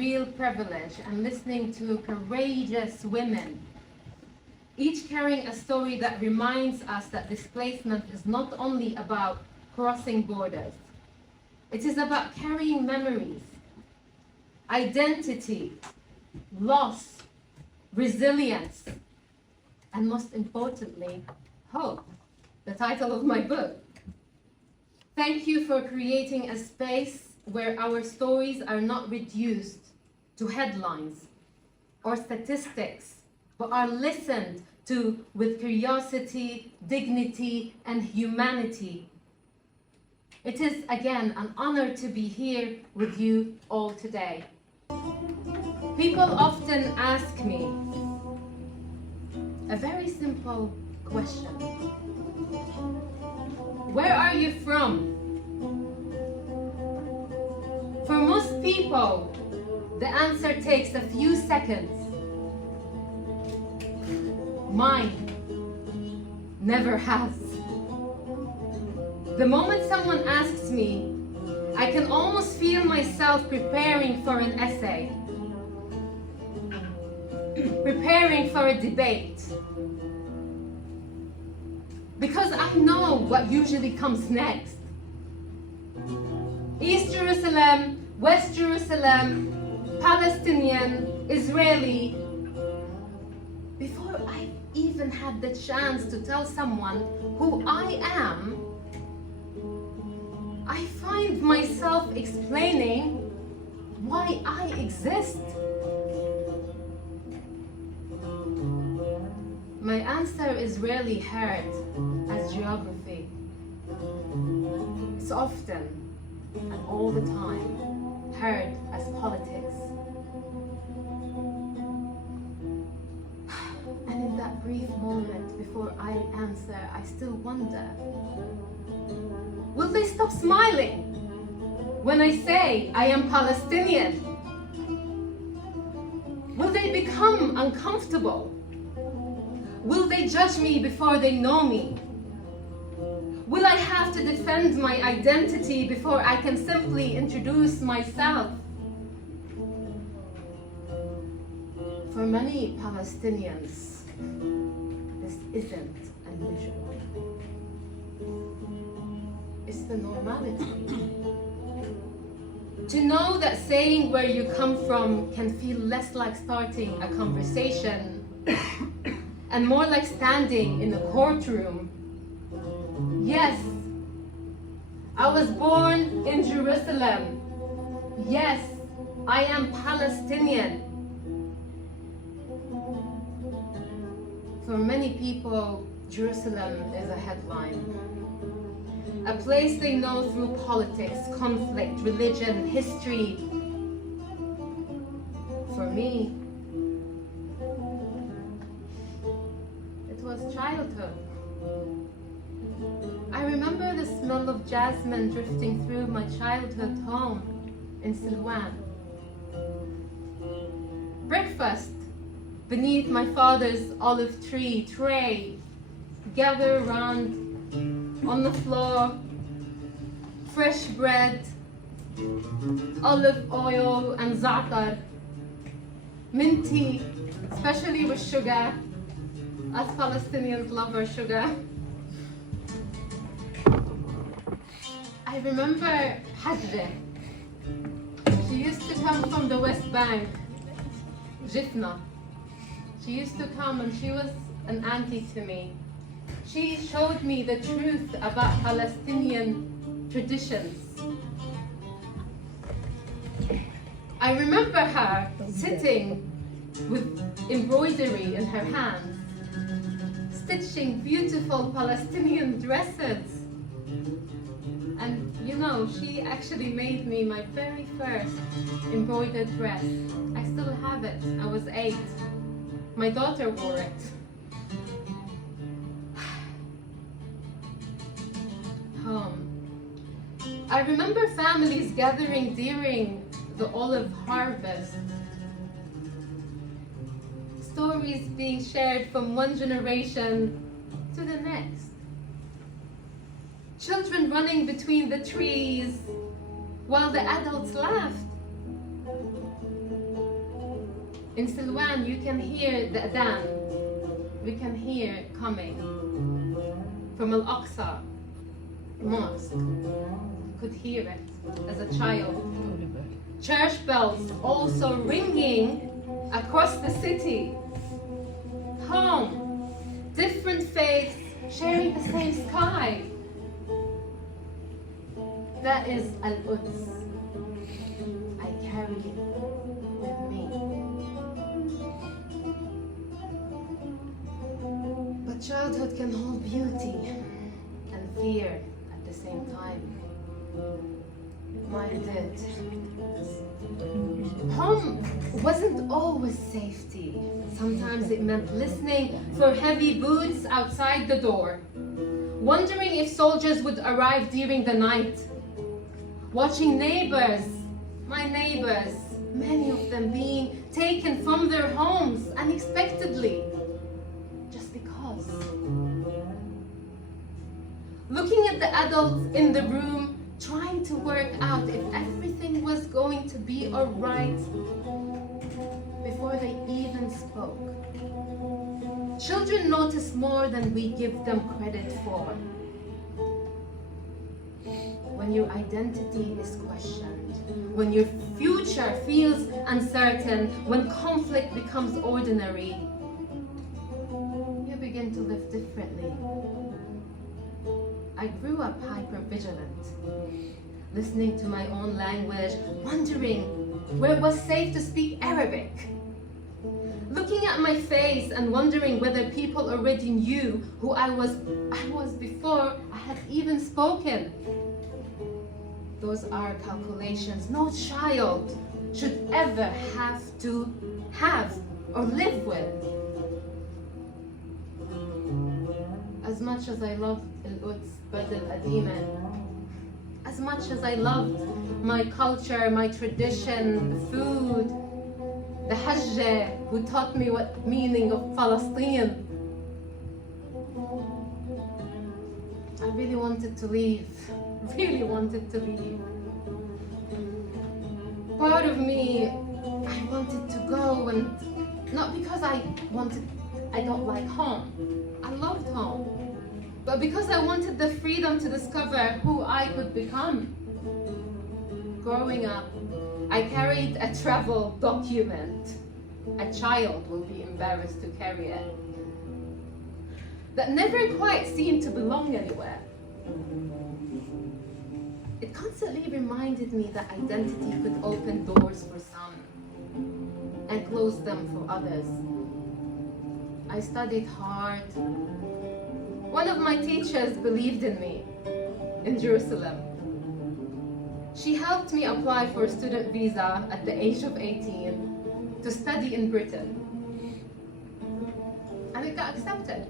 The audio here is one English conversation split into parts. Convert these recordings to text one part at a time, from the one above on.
real privilege and listening to courageous women, each carrying a story that reminds us that displacement is not only about crossing borders. It is about carrying memories, identity, loss, resilience, and most importantly, hope, the title of my book. Thank you for creating a space where our stories are not reduced to headlines or statistics, but are listened to with curiosity, dignity, and humanity. It is, again, an honor to be here with you all today. People often ask me a very simple question. Where are you from? For most people, the answer takes a few seconds. Mine never has. The moment someone asks me, I can almost feel myself preparing for an essay, preparing for a debate, because I know what usually comes next. East Jerusalem, West Jerusalem, Palestinian, Israeli. Before I even had the chance to tell someone who I am, I find myself explaining why I exist. My answer is rarely heard as geography. It's often and all the time heard as politics. And in that brief moment before I answer, I still wonder, will they stop smiling when I say I am Palestinian? Will they become uncomfortable? Will they judge me before they know me? Will I have to defend my identity before I can simply introduce myself? For many Palestinians, this isn't unusual. It's the normality. To know that saying where you come from can feel less like starting a conversation and more like standing in a courtroom. Yes, I was born in Jerusalem. Yes, I am Palestinian. For many people, Jerusalem is a headline. A place they know through politics, conflict, religion, history. For me, it was childhood. I remember the smell of jasmine drifting through my childhood home in Silwan. Breakfast beneath my father's olive tree tray, gather around on the floor, fresh bread, olive oil and za'atar, minty, especially with sugar. Us Palestinians love our sugar. I remember Hajre. She used to come from the West Bank, Jifna. She used to come and she was an auntie to me. She showed me the truth about Palestinian traditions. I remember her sitting with embroidery in her hands, stitching beautiful Palestinian dresses. And you know, she actually made me my very first embroidered dress. I still have it. I was 8. My daughter wore it. Home. I remember families gathering during the olive harvest. Stories being shared from one generation to the next. Children running between the trees while the adults laughed. In Silwan, you can hear the adhan. We can hear it coming from Al-Aqsa mosque. Could hear it as a child. Church bells also ringing across the city. Home, different faiths sharing the same sky. That is Al-Quds. I carry it with me. But childhood can hold beauty and fear at the same time. Mine did. Home wasn't always safety. Sometimes it meant listening for heavy boots outside the door, wondering if soldiers would arrive during the night, watching neighbors, my neighbors, many of them being taken from their homes unexpectedly, just because. Looking at the adults in the room, trying to work out if everything was going to be all right before they even spoke. Children notice more than we give them credit for. When your identity is questioned, when your future feels uncertain, when conflict becomes ordinary, you begin to live differently. I grew up hyper-vigilant, listening to my own language, wondering where it was safe to speak Arabic, looking at my face and wondering whether people already knew who I was before I had even spoken. Those are calculations no child should ever have to have or live with. As much as I loved Al-Quds Badal Adiman, as much as I loved my culture, my tradition, the food, the Hajj who taught me what meaning of Palestinian, I really wanted to leave. Really wanted to leave. Part of me, I wanted to go, and not because I don't like home. I loved home. But because I wanted the freedom to discover who I could become. Growing up, I carried a travel document. A child will be embarrassed to carry it. That never quite seemed to belong anywhere. It constantly reminded me that identity could open doors for some and close them for others. I studied hard. One of my teachers believed in me in Jerusalem. She helped me apply for a student visa at the age of 18 to study in Britain. And it got accepted.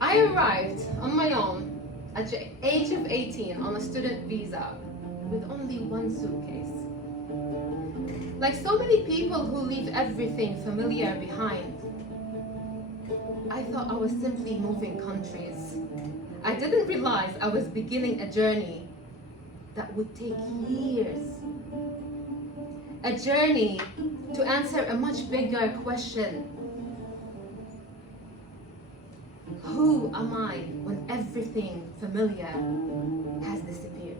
I arrived on my own at the age of 18 on a student visa with only one suitcase. Like so many people who leave everything familiar behind, I thought I was simply moving countries. I didn't realize I was beginning a journey that would take years. A journey to answer a much bigger question. Who am I when everything familiar has disappeared?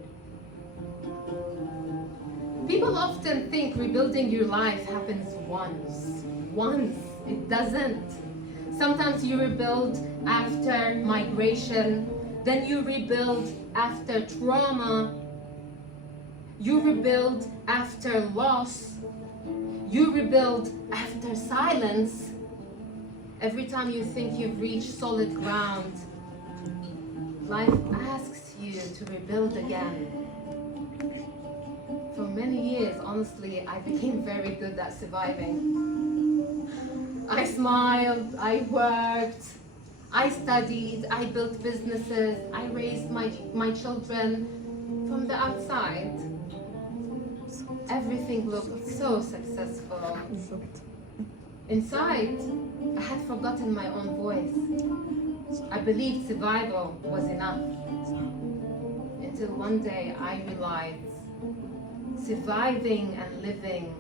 People often think rebuilding your life happens once. It doesn't. Sometimes you rebuild after migration, then you rebuild after trauma, you rebuild after loss, you rebuild after silence. Every time you think you've reached solid ground, life asks you to rebuild again. For many years, honestly, I became very good at surviving. I smiled, I worked, I studied, I built businesses, I raised my children. From the outside, everything looked so successful. Inside, I had forgotten my own voice. I believed survival was enough. Until one day I realized surviving and living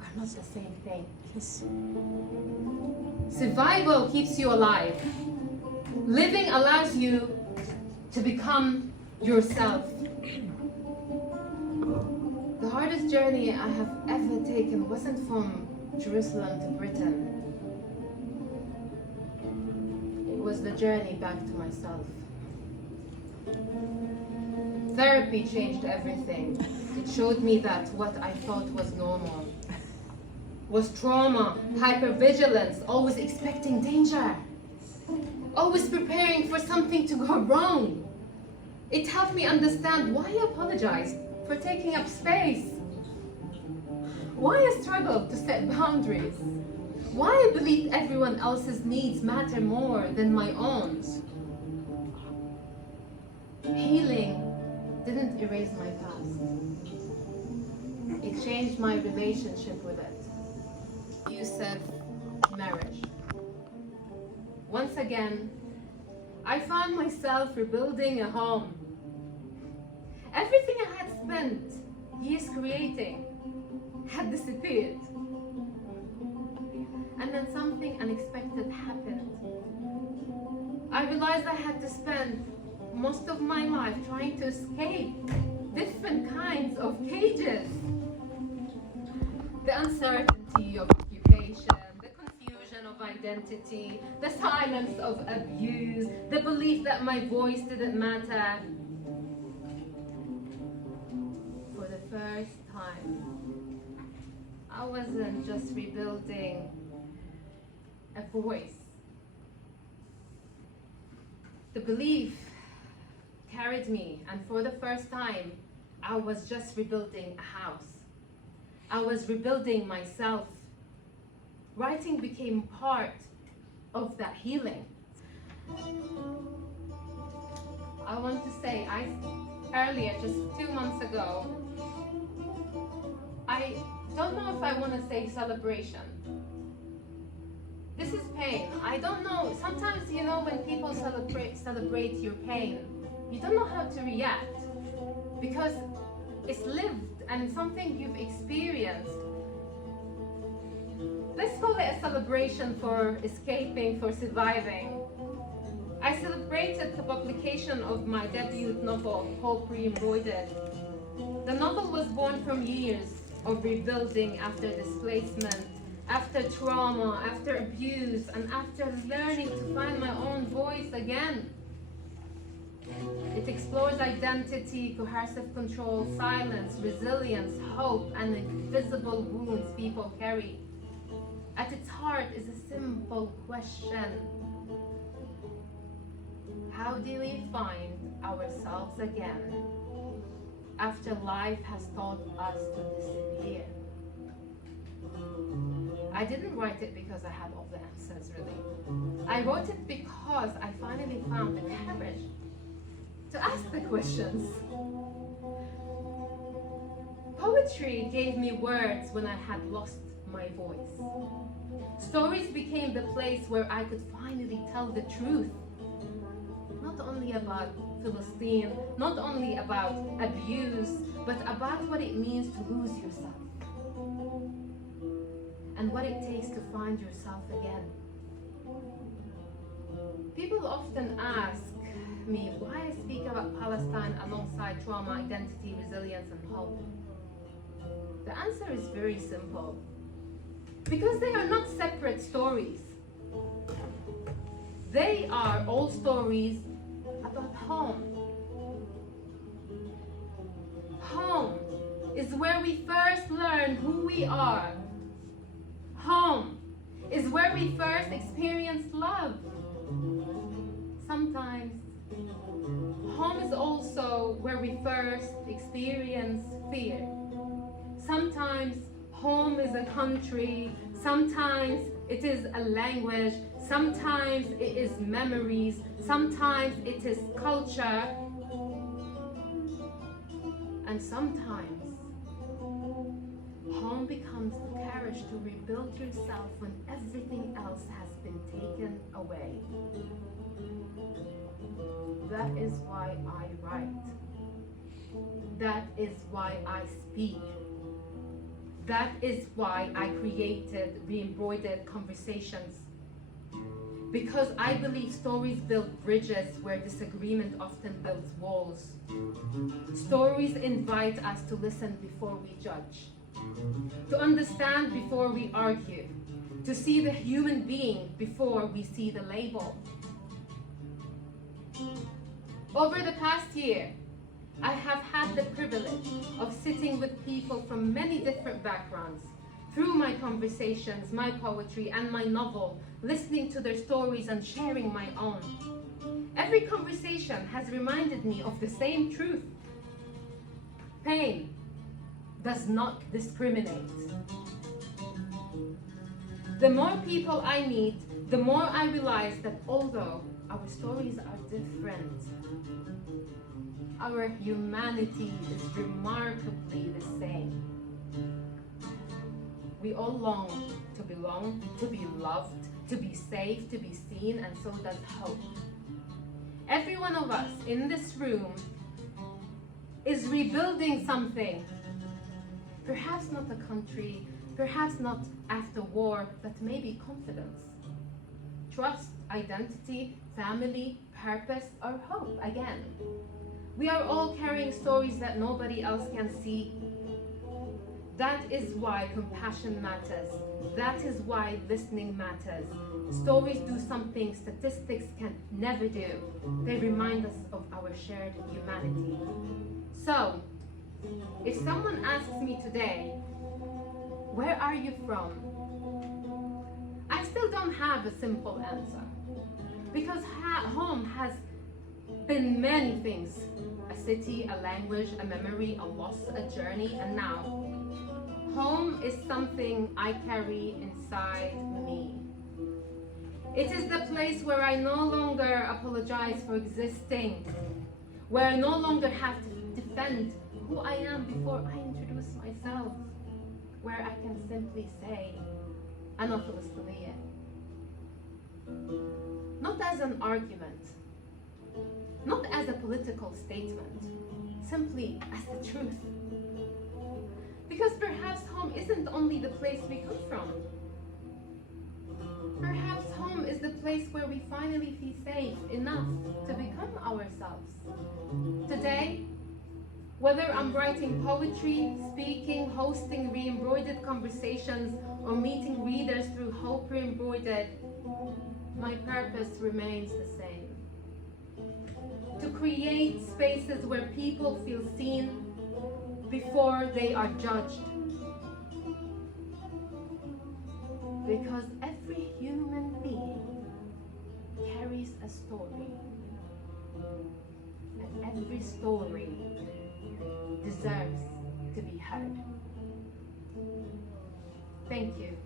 are are not the same thing. Survival keeps you alive. Living allows you to become yourself. The hardest journey I have ever taken wasn't from Jerusalem to Britain. It was the journey back to myself. Therapy changed everything. It showed me that what I thought was normal was trauma, hypervigilance, always expecting danger, always preparing for something to go wrong. It helped me understand why I apologized for taking up space, why I struggled to set boundaries, why I believed everyone else's needs matter more than my own. Healing didn't erase my past. It changed my relationship with it. You said marriage. Once again, I found myself rebuilding a home. Everything I had spent years creating had disappeared. And then something unexpected happened. I realized I had to spend most of my life trying to escape different kinds of cages. The uncertainty of occupation, the confusion of identity, the silence of abuse, the belief that my voice didn't matter. For the first time, I wasn't just rebuilding a voice. The belief carried me, and for the first time, I was just rebuilding a house. I was rebuilding myself. Writing became part of that healing. I want to say, earlier, just 2 months ago, I don't know if I want to say celebration. This is pain. I don't know. Sometimes, when people celebrate your pain, you don't know how to react because it's lived and something you've experienced. Let's call it a celebration for escaping, for surviving. I celebrated the publication of my debut novel called Re-Embroidered. The novel was born from years of rebuilding after displacement, after trauma, after abuse, and after learning to find my own voice again. It explores identity, coercive control, silence, resilience, hope, and invisible wounds people carry. At its heart is a simple question. How do we find ourselves again after life has taught us to disappear? I didn't write it because I had all the answers, really. I wrote it because I finally found the courage to ask the questions. Poetry gave me words when I had lost my voice. Stories became the place where I could finally tell the truth. Not only about Palestine, not only about abuse, but about what it means to lose yourself. And what it takes to find yourself again. People often ask me why I speak about Palestine alongside trauma, identity, resilience, and hope. The answer is very simple. Because they are not separate stories. They are all stories about home. Home is where we first learn who we are. Home is where we first experience love. Sometimes, home is also where we first experience fear. Sometimes, home is a country. Sometimes, it is a language. Sometimes, it is memories. Sometimes, it is culture. And sometimes, home becomes the courage to rebuild yourself when everything else has been taken away. That is why I write. That is why I speak. That is why I created Re-Embroidered Conversations. Because I believe stories build bridges where disagreement often builds walls. Stories invite us to listen before we judge, to understand before we argue, to see the human being before we see the label. Over the past year, I have had the privilege of sitting with people from many different backgrounds. Through my conversations, my poetry, and my novel, listening to their stories and sharing my own. Every conversation has reminded me of the same truth. Pain does not discriminate. The more people I meet, the more I realize that although our stories are different, our humanity is remarkably the same. We all long, to be loved, to be safe, to be seen, and so does hope. Every one of us in this room is rebuilding something. Perhaps not a country, perhaps not after war, but maybe confidence, trust, identity, family, purpose, or hope again. We are all carrying stories that nobody else can see. That is why compassion matters. That is why listening matters. Stories do something statistics can never do. They remind us of our shared humanity. So, if someone asks me today, where are you from? I still don't have a simple answer. Because home has been many things. A city, a language, a memory, a loss, a journey, and now home is something I carry inside me. It is the place where I no longer apologize for existing, where I no longer have to defend who I am before I introduce myself, where I can simply say, "Ana Palestinian." Not as an argument, not as a political statement, simply as the truth. Because perhaps home isn't only the place we come from. Perhaps home is the place where we finally feel safe enough to become ourselves. Today, whether I'm writing poetry, speaking, hosting Re-Embroidered Conversations, or meeting readers through Hope Re-Embroidered, my purpose remains the same. To create spaces where people feel seen before they are judged. Because every human being carries a story. And every story deserves to be heard. Thank you.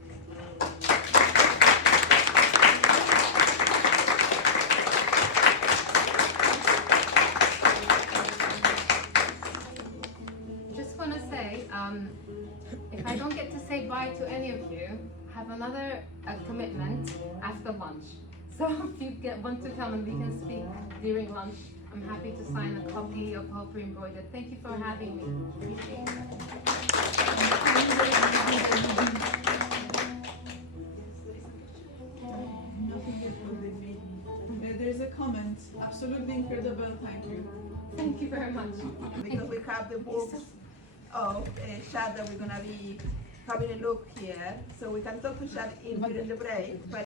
If I don't get to say bye to any of you, I have another commitment after lunch. So if you want to come and we can speak during lunch, I'm happy to sign a copy of Hope Re-Embroidered. Thank you for having me. Appreciate it. There's a comment. Absolutely incredible. Thank you. Thank you very much. Because we have the books of Shad that we're going to be having a look here, so we can talk to Shad during the break. But